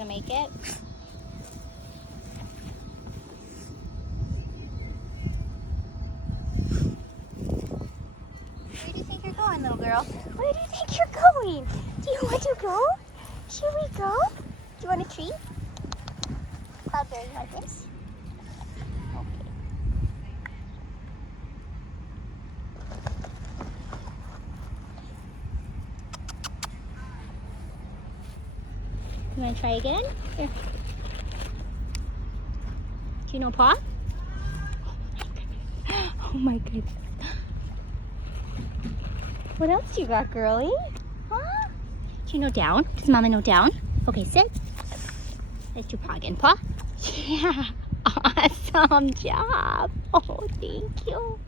gonna make it. Where do you think you're going, little girl? Where do you think you're going? Do you want to go? Should we go? Do you want a treat? Cloudberry, you want this? Okay. You want to try again? Here. Do you know Paw? Oh my goodness. What else you got, girlie? Huh? Do you know down? Does Mama know down? Okay, sit. Let's do Paw again. Paw? Yeah. Awesome job. Oh, thank you.